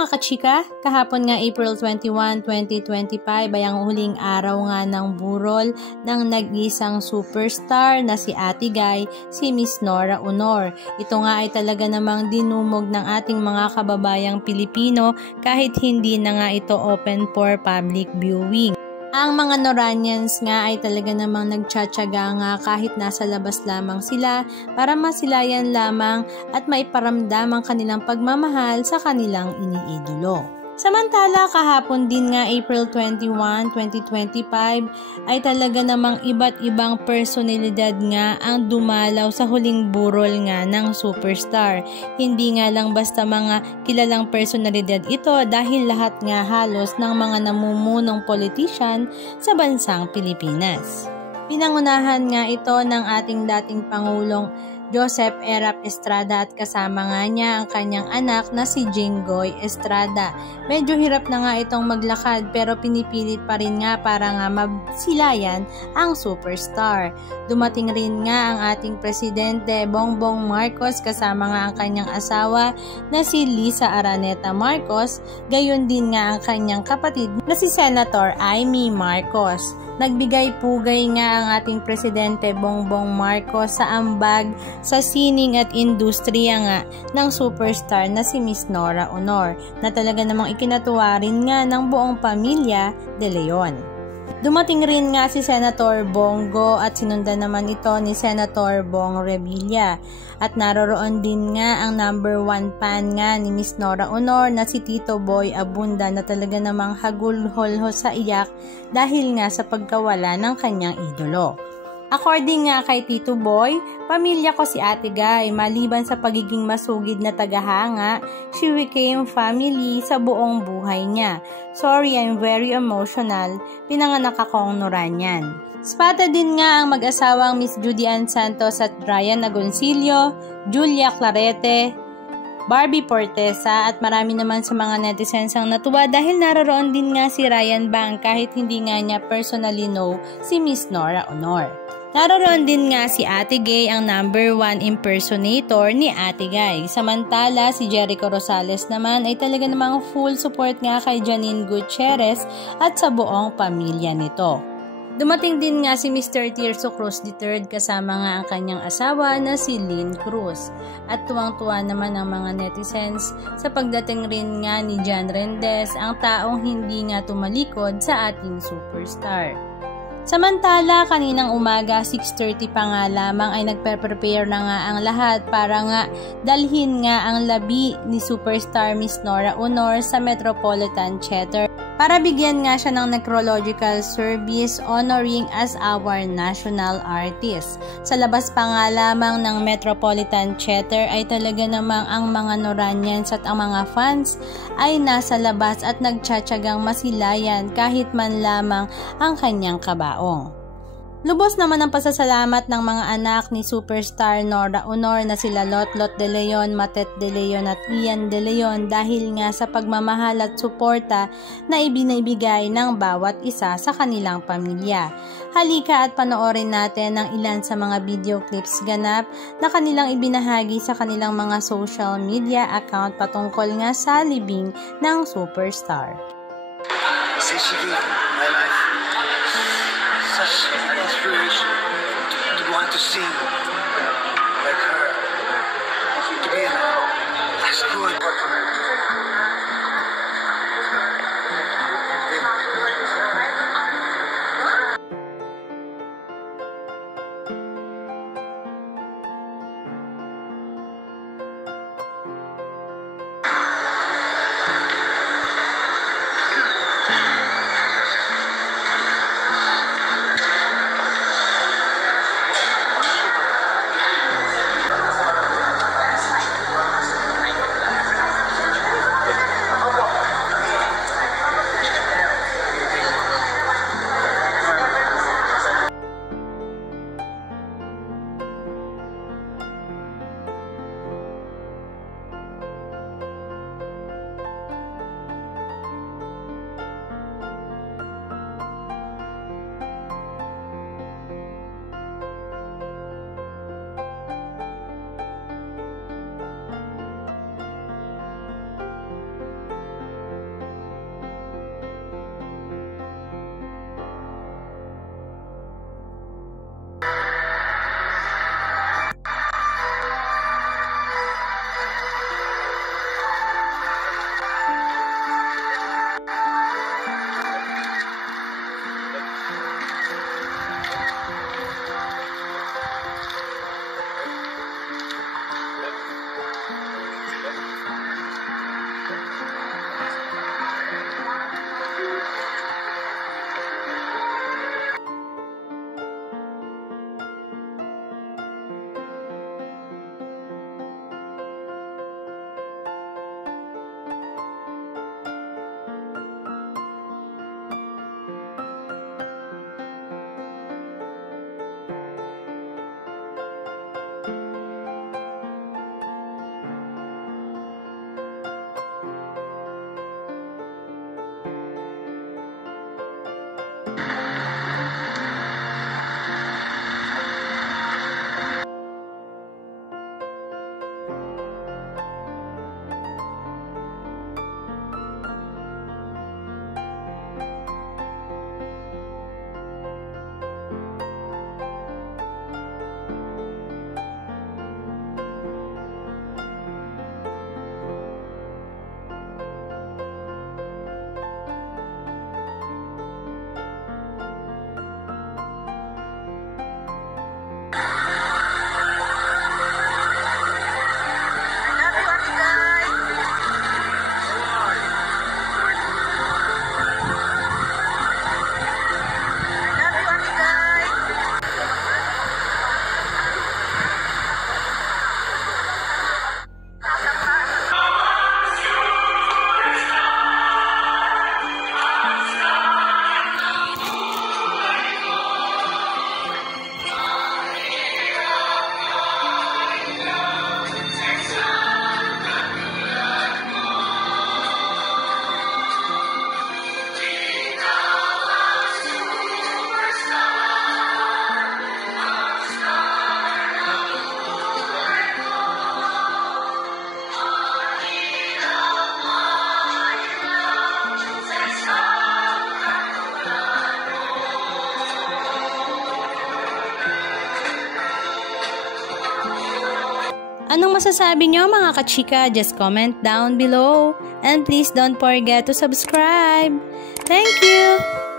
Mga kachika, kahapon nga April 21, 2025 ay ang huling araw nga ng burol ng nag-isang superstar na si Ate Guy, si Miss Nora Aunor. Ito nga ay talaga namang dinumog ng ating mga kababayang Pilipino kahit hindi na nga ito open for public viewing. Ang mga Noranians nga ay talaga namang nagtsatsaga nga kahit nasa labas lamang sila para masilayan lamang at maiparamdam ang kanilang pagmamahal sa kanilang iniidolo. Samantala, kahapon din nga April 21, 2025 ay talaga namang iba't ibang personalidad nga ang dumalaw sa huling burol nga ng superstar. Hindi nga lang basta mga kilalang personalidad ito dahil lahat nga halos ng mga namumunong politician sa bansang Pilipinas. Pinangunahan nga ito ng ating dating Pangulong Joseph Erap Estrada at kasama nga niya ang kanyang anak na si Jinggoy Estrada. Medyo hirap na nga itong maglakad pero pinipilit pa rin nga para nga masilayan ang superstar. Dumating rin nga ang ating Presidente Bongbong Marcos kasama nga ang kanyang asawa na si Liza Araneta Marcos, gayon din nga ang kanyang kapatid na si Senator Amy Marcos. Nagbigay-pugay nga ang ating Presidente Bongbong Marcos sa ambag sa sining at industriya nga ng superstar na si Miss Nora Aunor na talaga namang ikinatuwa rin nga ng buong pamilya de Leon. Dumating rin nga si Senator Bongo at sinundan naman ito ni Senator Bong Revilla. At naroroon din nga ang number 1 fan nga ni Miss Nora Aunor na si Tito Boy Abunda na talaga namang hagulholho sa iyak dahil nga sa pagkawala ng kanyang idolo. According nga kay Tito Boy, pamilya ko si Ate Guy, maliban sa pagiging masugid na tagahanga, she became family sa buong buhay niya. Sorry, I'm very emotional, pinanganak akong Noranian. Spotted din nga ang mag-asawang Miss Judy Ann Santos at Ryan Agoncillo, Julia Clarete, Barbie Portesa at marami naman sa mga netizens ang natuwa dahil naroroon din nga si Ryan Bang kahit hindi nga niya personally know si Miss Nora Aunor. Naroroon din nga si Ate Gay, ang number 1 impersonator ni Ate Guy. Samantala, si Jericho Rosales naman ay talaga namang full support nga kay Janine Gutierrez at sa buong pamilya nito. Dumating din nga si Mr. Tirso Cruz III kasama nga ang kanyang asawa na si Lynn Cruz. At tuwang-tuwa naman ang mga netizens sa pagdating rin nga ni John Rendez, ang taong hindi nga tumalikod sa ating superstar. Samantala, kaninang umaga 6:30 pa nga lamang ay nagpe-prepare na nga ang lahat para nga dalhin nga ang labi ni superstar Miss Nora Aunor sa Metropolitan Theater para bigyan nga siya ng necrological service honoring as our national artist. Sa labas pa nga lamang ng Metropolitan Theater ay talaga namang ang mga Noranians at ang mga fans ay nasa labas at nagtsatsagang masilayan kahit man lamang ang kanyang kabaong. Lubos naman ang pasasalamat ng mga anak ni superstar Nora Aunor na sila Lotlot de Leon, Matet de Leon at Ian de Leon dahil nga sa pagmamahal at suporta na ibinibigay ng bawat isa sa kanilang pamilya. Halika at panoorin natin ang ilan sa mga video clips ganap na kanilang ibinahagi sa kanilang mga social media account patungkol nga sa libing ng superstar. Since she gave my life such inspiration to want to sing like her, to be as good. Anong masasabi nyo mga kachika? Just comment down below. And please don't forget to subscribe. Thank you!